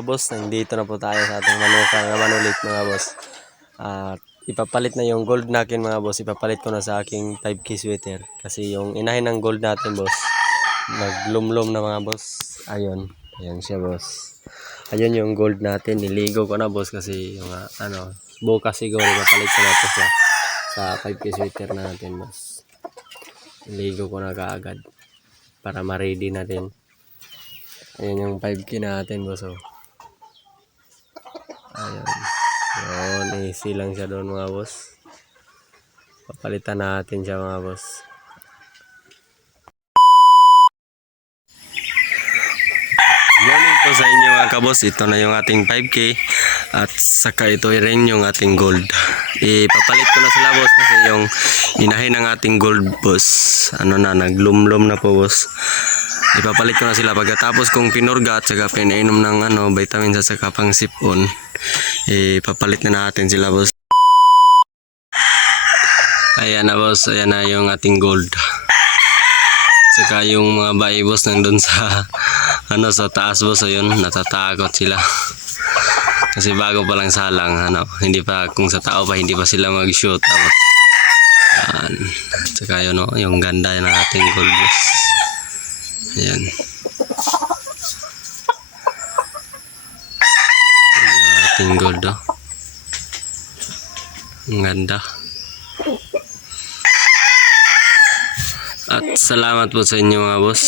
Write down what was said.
kaboss, nandito na po tayo sa ating manukang naman ulit mga boss. At ipapalit na yung gold natin mga boss, ipapalit ko na sa aking 5K sweater. Kasi yung inahin ng gold natin boss, naglumlum na mga boss. Ayun, ayun siya boss. Ayun yung gold natin, niligo ko na boss kasi yung bukas siguro ipapalit ko na ito sa 5K sweater natin boss. Niligo ko na kaagad para ma-ready natin. Ayan yung 5K natin boss oh. Ayan. Yun, easy lang siya doon mga boss. Papalitan natin siya mga boss. Morning po sa inyo mga kaboss. Ito na yung ating 5K. At saka ito rin yung ating gold. Ipapalit ko na sila boss kasi yung inahin ng ating gold boss. Naglumlum na po boss. Ipapalit ko na sila pagkatapos kong pinurga at saka pinainom ng vitamins at saka pang sipon. Ipapalit na natin sila boss. Ayan na boss, ayan na yung ating gold. Saka yung mga bayi boss nandun sa sa taas boss, ayun, natatakot sila. Kasi bago pa lang salang, hindi pa, kung sa tao pa hindi pa sila mag-shoot tapos. Ayan. Saka yun yung ganda ng ating gold boss. Ayan. Yung ating gold oh. Ang ganda. At salamat po sa inyo mga boss.